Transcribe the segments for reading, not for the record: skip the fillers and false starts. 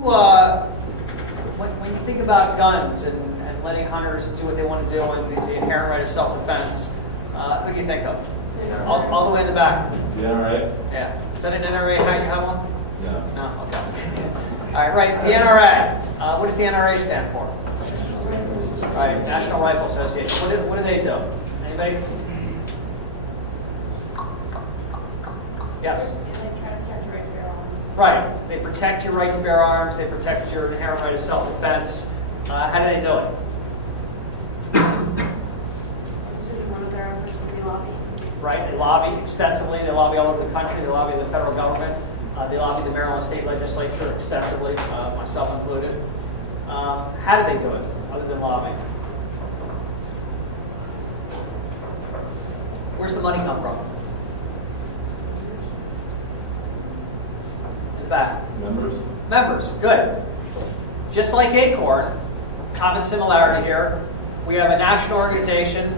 When you think about guns and letting hunters do what they want to do and the inherent right of self-defense, who do you think of? All the way in the back. The NRA? Yeah. Is that an NRA hat? You have one? No. No? Okay. All right, the NRA. What does the NRA stand for? Right, National Rifle Association. What do they do? Anybody? Yes? Right. They protect your right to bear arms. They protect your inherent right of self-defense. How do they do it? Right. They lobby extensively. They lobby all over the country. They lobby the federal government. They lobby the Maryland State Legislature extensively, myself included. How do they do it, other than lobbying? Where's the money come from? In the back. Members? Members, good. Just like Acorn, common similarity here. We have a national organization,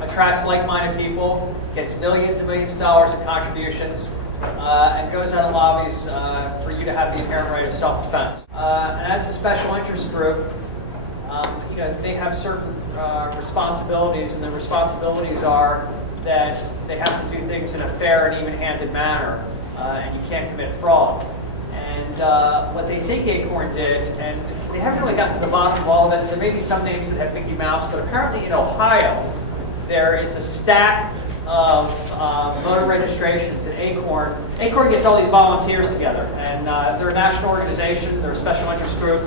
attracts like-minded people, gets millions and millions of dollars in contributions, and goes out and lobbies for you to have the inherent right of self-defense. And as a special interest group, they have certain responsibilities, and the responsibilities are that they have to do things in a fair and even-handed manner, and you can't commit fraud. And what they think Acorn did, and they haven't really gotten to the bottom of all of it. There may be some names that have Mickey Mouse, but apparently in Ohio, there is a stack of voter registrations that Acorn gets all these volunteers together, and they're a national organization, they're a special interest group.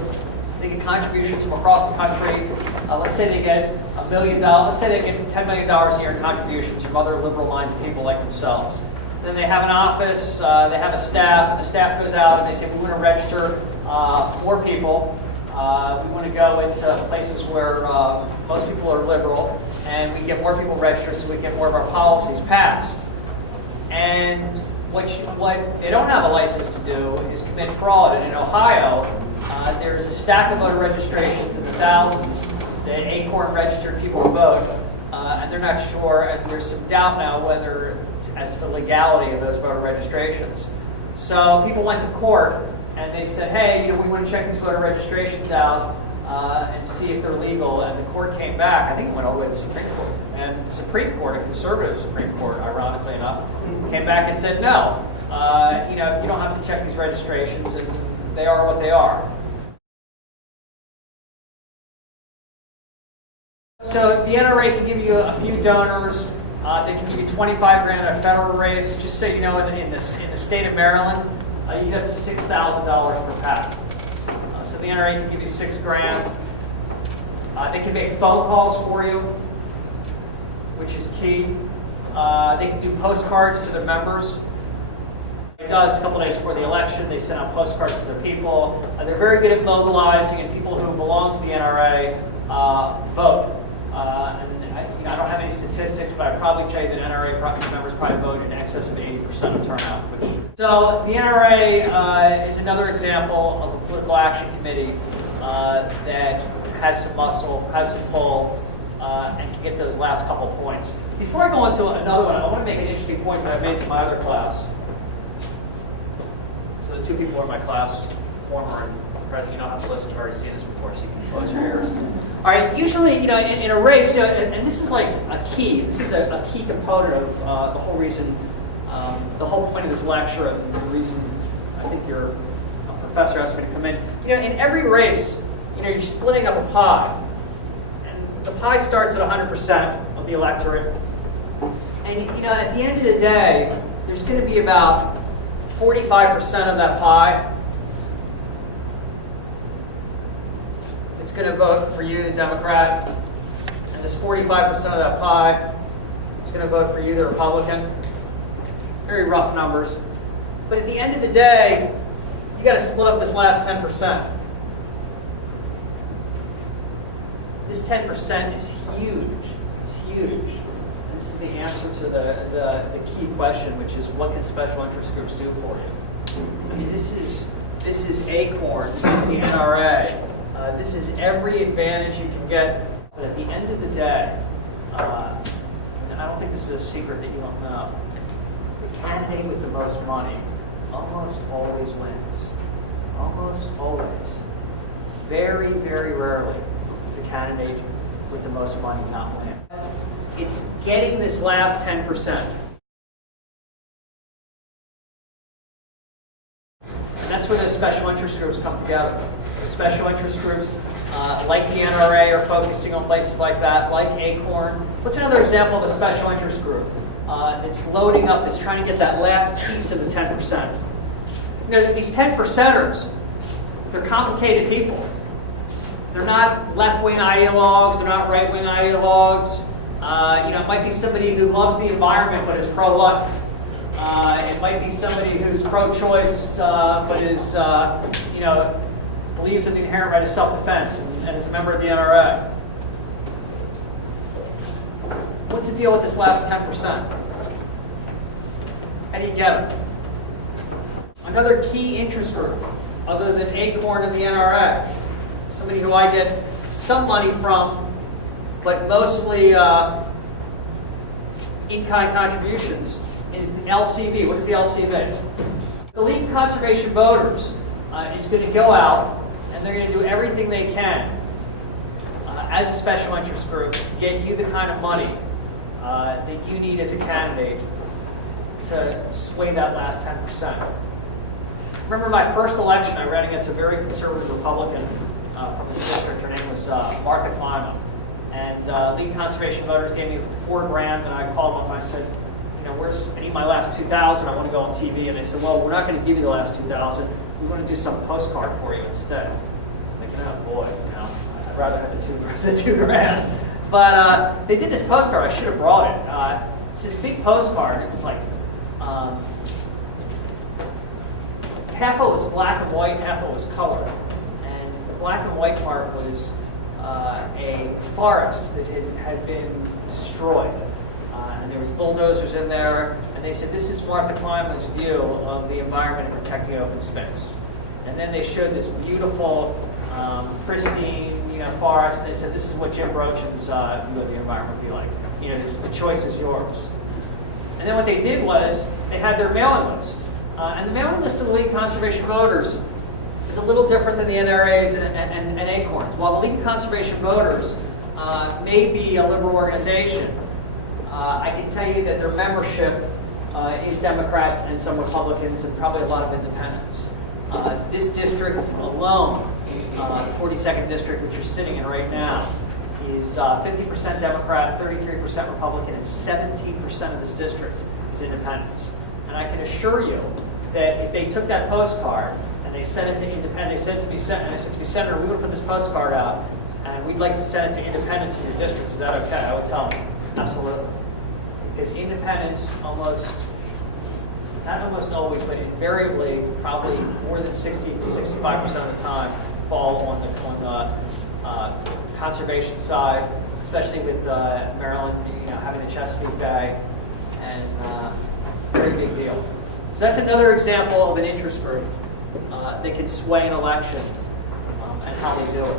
They get contributions from across the country. Let's say they get $1 million, let's say they get $10 million a year in contributions from other liberal-minded people like themselves. Then they have an office, they have a staff, and the staff goes out and they say, we want to register more people. We want to go into places where most people are liberal, and we get more people registered so we get more of our policies passed. And what they don't have a license to do is commit fraud. And in Ohio, there's a stack of voter registrations in the thousands that Acorn registered people to vote, and they're not sure, and there's some doubt now as to the legality of those voter registrations. So people went to court and they said, hey, we want to check these voter registrations out and see if they're legal. And the court came back. I think it went all the way to the Supreme Court. And the Supreme Court, a conservative Supreme Court, ironically enough, came back and said, no, you don't have to check these registrations, and they are what they are. So the NRA can give you a few donors. They can give you $25 grand in a federal race. Just so you know, in the state of Maryland, you get to $6,000 per pack. So the NRA can give you $6 grand. They can make phone calls for you, which is key. They can do postcards to their members. It does a couple days before the election. They send out postcards to their people. They're very good at mobilizing, and people who belong to the NRA vote. And I don't have any statistics, but I'd probably tell you that NRA members probably vote in excess of 80% of turnout. So the NRA is another example of a political action committee that has some muscle, has some pull, and can get those last couple points. Before I go into another one, I want to make an interesting point that I made to my other class. So the two people in my class, former and present, you don't have to listen, you've already seen this before, so you can close your ears. All right, usually, in a race, and this is like a key, this is a key component of the whole reason, the whole point of this lecture, and the reason I think your professor asked me to come in. In every race, you're splitting up a pie. And the pie starts at 100% of the electorate. And, at the end of the day, there's going to be about 45% of that pie it's going to vote for you, the Democrat, and this 45% of that pie is going to vote for you, the Republican. Very rough numbers. But at the end of the day, you got to split up this last 10%. This 10% is huge. It's huge. And this is the answer to the key question, which is what can special interest groups do for you? I mean, this is Acorn, this is the NRA. This is every advantage you can get. But at the end of the day, and I don't think this is a secret that you don't know, the candidate with the most money almost always wins. almost always, very, very rarely, does the candidate with the most money not win. It's getting this last 10%. And that's where the special interest groups come together. The special interest groups, like the NRA, are focusing on places like that, like Acorn. What's another example of a special interest group? It's loading up, it's trying to get that last piece of the 10%. You know, these 10%ers, they're complicated people. They're not left-wing ideologues, they're not right-wing ideologues. It might be somebody who loves the environment but is pro-life. It might be somebody who's pro-choice but is, believes in the inherent right of self-defense and is a member of the NRA. What's the deal with this last 10%? How do you get them? Another key interest group, other than Acorn and the NRA, somebody who I get some money from, but mostly in-kind contributions, is the LCV. What is the LCV? The League of Conservation Voters is going to go out and they're going to do everything they can as a special interest group to get you the kind of money that you need as a candidate to sway that last 10%. Remember my first election, I ran against a very conservative Republican from this district. Her name was Martha Klima. And League of Conservation Voters gave me $4 grand, and I called them and I said, I need my last 2,000. I want to go on TV. And they said, well, we're not going to give you the last 2,000. We're going to do some postcard for you instead. I'm thinking, oh boy, I'd rather have the 2 grand. But they did this postcard. I should have brought it. It's this big postcard. It was like half of it was black and white, half of it was color. And the black and white part was a forest that had been destroyed. And there was bulldozers in there, and they said, this is Martha Klima's view of the environment and protecting open space. And then they showed this beautiful, pristine, forest, and they said, this is what Jim Brochin's view of the environment would be like. The choice is yours. And then what they did was, they had their mailing list. And the mailing list of the League of Conservation Voters is a little different than the NRAs and Acorns. While the League of Conservation Voters may be a liberal organization, I can tell you that their membership is Democrats and some Republicans and probably a lot of independents. This district alone, the 42nd district, which you're sitting in right now, is 50% Democrat, 33% Republican, and 17% of this district is independents. And I can assure you that if they took that postcard and they sent it to independents, they said to me, Senator, we would put this postcard out and we'd like to send it to independents in your district. Is that okay? I would tell them, absolutely. Because independents not almost always, but invariably, probably more than 60 to 65% of the time, fall on the conservation side, especially with Maryland, having the Chesapeake Bay, and very big deal. So that's another example of an interest group that can sway an election and how they do it.